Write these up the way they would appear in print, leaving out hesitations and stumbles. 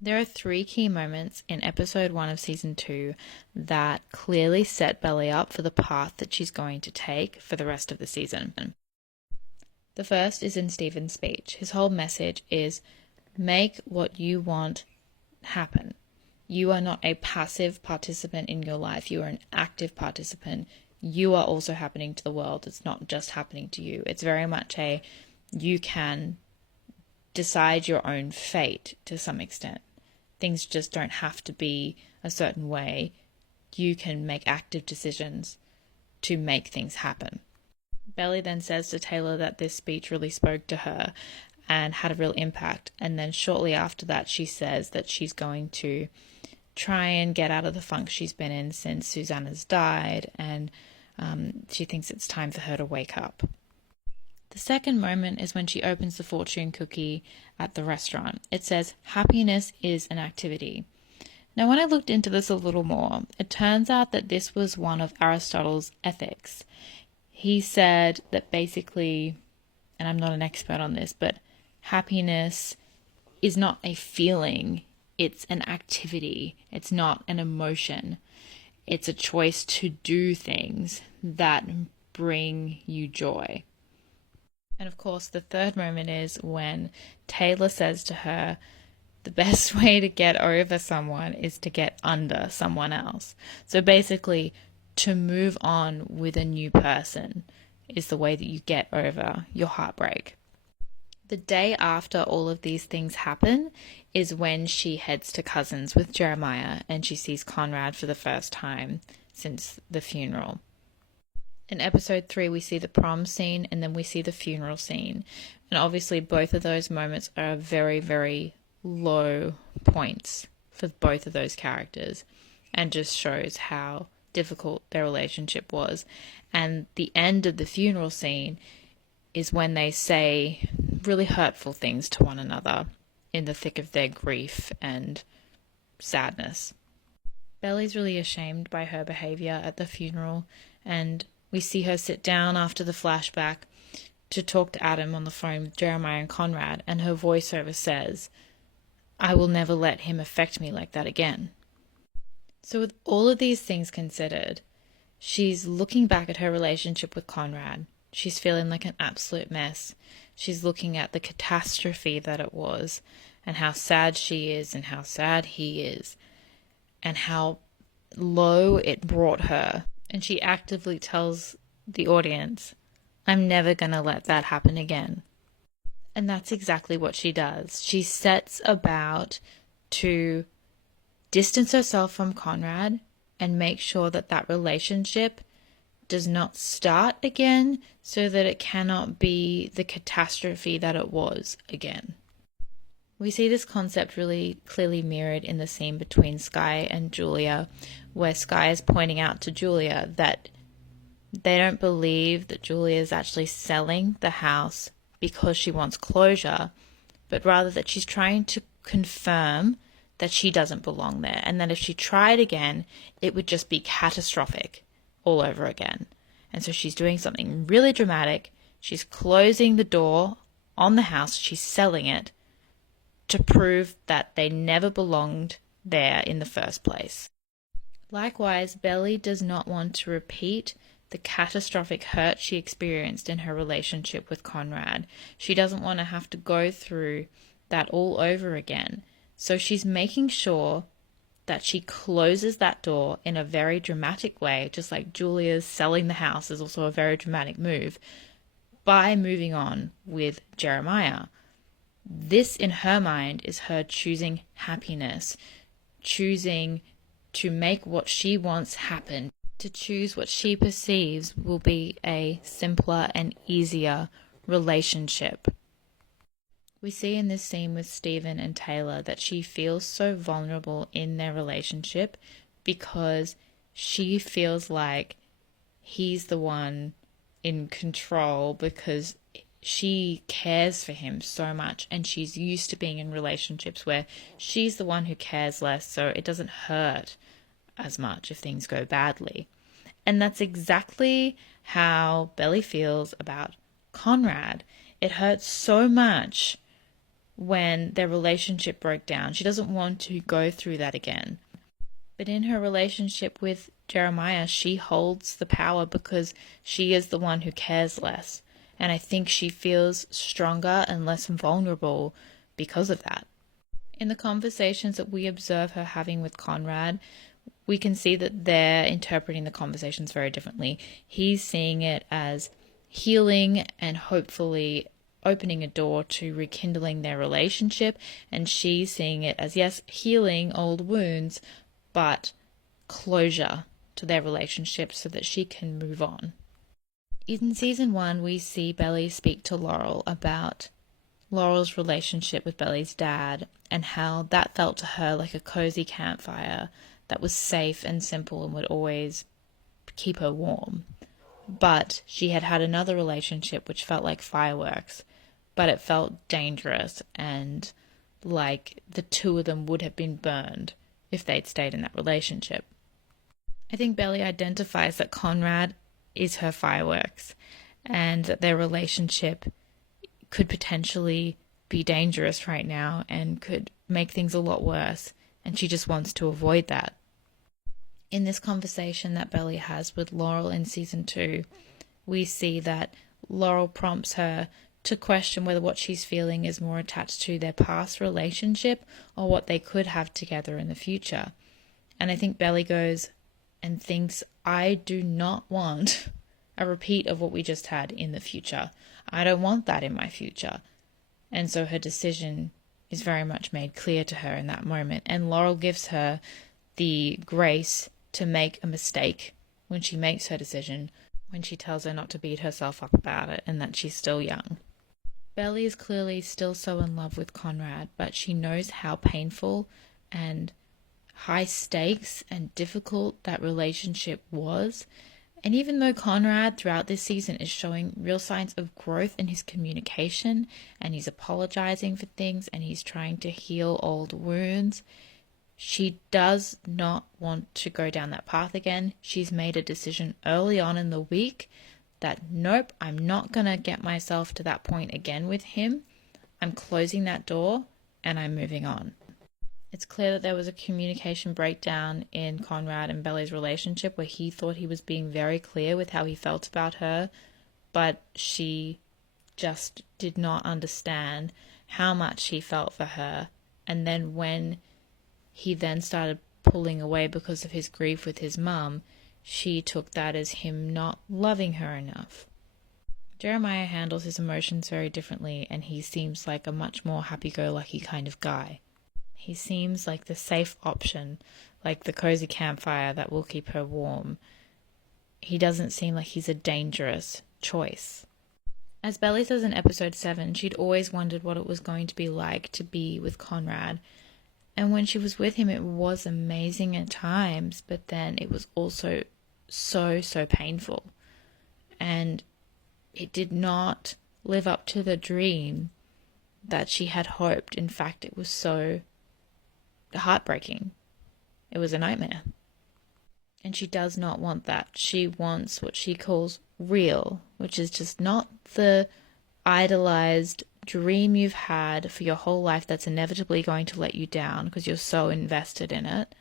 There are three key moments in episode 1 of season 2 that clearly set Belly up for the path that she's going to take for the rest of the season. The first is in Stephen's speech. His whole message is make what you want happen. You are not a passive participant in your life. You are an active participant. You are also happening to the world. It's not just happening to you. It's very much you can decide your own fate to some extent. Things just don't have to be a certain way. You can make active decisions to make things happen. Belly then says to Taylor that this speech really spoke to her and had a real impact. And then shortly after that, she says that she's going to try and get out of the funk she's been in since Susanna's died, and she thinks it's time for her to wake up. The second moment is when she opens the fortune cookie at the restaurant. It says, happiness is an activity. Now, when I looked into this a little more, it turns out that this was one of Aristotle's ethics. He said that basically, and I'm not an expert on this, but happiness is not a feeling, it's an activity. It's not an emotion. It's a choice to do things that bring you joy. And of course, the third moment is when Taylor says to her, the best way to get over someone is to get under someone else. So basically, to move on with a new person is the way that you get over your heartbreak. The day after all of these things happen is when she heads to Cousins with Jeremiah and she sees Conrad for the first time since the funeral. In episode 3, we see the prom scene and then we see the funeral scene. And obviously both of those moments are very, very low points for both of those characters and just shows how difficult their relationship was. And the end of the funeral scene is when they say really hurtful things to one another in the thick of their grief and sadness. Belly's really ashamed by her behaviour at the funeral, and we see her sit down after the flashback to talk to Adam on the phone with Jeremiah and Conrad, and her voiceover says, I will never let him affect me like that again. So with all of these things considered, she's looking back at her relationship with Conrad. She's feeling like an absolute mess. She's looking at the catastrophe that it was and how sad she is and how sad he is and how low it brought her. And she actively tells the audience, I'm never going to let that happen again. And that's exactly what she does. She sets about to distance herself from Conrad and make sure that that relationship does not start again so that it cannot be the catastrophe that it was again. We see this concept really clearly mirrored in the scene between Sky and Julia, where Sky is pointing out to Julia that they don't believe that Julia is actually selling the house because she wants closure, but rather that she's trying to confirm that she doesn't belong there, and that if she tried again, it would just be catastrophic all over again. And so she's doing something really dramatic. She's closing the door on the house. She's selling it to prove that they never belonged there in the first place. Likewise, Belly does not want to repeat the catastrophic hurt she experienced in her relationship with Conrad. She doesn't want to have to go through that all over again. So she's making sure that she closes that door in a very dramatic way, just like Julia's selling the house is also a very dramatic move, by moving on with Jeremiah. This, in her mind, is her choosing happiness, choosing to make what she wants happen, to choose what she perceives will be a simpler and easier relationship. We see in this scene with Stephen and Taylor that she feels so vulnerable in their relationship because she feels like he's the one in control because she cares for him so much, and she's used to being in relationships where she's the one who cares less, so it doesn't hurt as much if things go badly. And that's exactly how Belly feels about Conrad. It hurts so much when their relationship broke down. She doesn't want to go through that again. But in her relationship with Jeremiah, she holds the power because she is the one who cares less. And I think she feels stronger and less vulnerable because of that. In the conversations that we observe her having with Conrad, we can see that they're interpreting the conversations very differently. He's seeing it as healing and hopefully opening a door to rekindling their relationship, and she's seeing it as, yes, healing old wounds, but closure to their relationship so that she can move on. In season 1, we see Belly speak to Laurel about Laurel's relationship with Belly's dad and how that felt to her like a cozy campfire that was safe and simple and would always keep her warm. But she had had another relationship which felt like fireworks, but it felt dangerous and like the two of them would have been burned if they'd stayed in that relationship. I think Belly identifies that Conrad is her fireworks and that their relationship could potentially be dangerous right now and could make things a lot worse, and she just wants to avoid that. In this conversation that Belly has with Laurel in season 2, we see that Laurel prompts her to question whether what she's feeling is more attached to their past relationship or what they could have together in the future. And I think Belly goes and thinks, I do not want a repeat of what we just had in the future. I don't want that in my future. And so her decision is very much made clear to her in that moment. And Laurel gives her the grace to make a mistake when she makes her decision, when she tells her not to beat herself up about it and that she's still young. Belly is clearly still so in love with Conrad, but she knows how painful and high stakes and difficult that relationship was. And even though Conrad throughout this season is showing real signs of growth in his communication and he's apologizing for things and he's trying to heal old wounds, she does not want to go down that path again. She's made a decision early on in the week that, nope, I'm not going to get myself to that point again with him. I'm closing that door and I'm moving on. It's clear that there was a communication breakdown in Conrad and Belly's relationship where he thought he was being very clear with how he felt about her, but she just did not understand how much he felt for her. And then when he then started pulling away because of his grief with his mum, she took that as him not loving her enough. Jeremiah handles his emotions very differently, and he seems like a much more happy-go-lucky kind of guy. He seems like the safe option, like the cozy campfire that will keep her warm. He doesn't seem like he's a dangerous choice. As Belly says in episode 7, she'd always wondered what it was going to be like to be with Conrad. And when she was with him, it was amazing at times, but then it was also so painful. And it did not live up to the dream that she had hoped. In fact, it was so heartbreaking. It was a nightmare. And she does not want that. She wants what she calls real, which is just not the idolized dream you've had for your whole life that's inevitably going to let you down because you're so invested in it,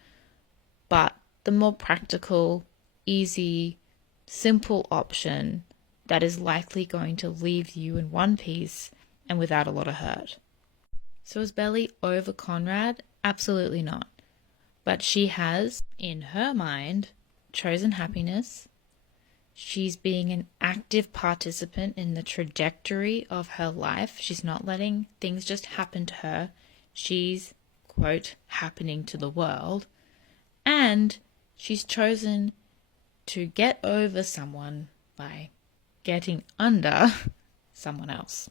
but the more practical, easy, simple option that is likely going to leave you in one piece and without a lot of hurt. So is Belly over Conrad? Absolutely not. But she has, in her mind, chosen happiness. She's being an active participant in the trajectory of her life. She's not letting things just happen to her. She's, quote, happening to the world. And she's chosen to get over someone by getting under someone else.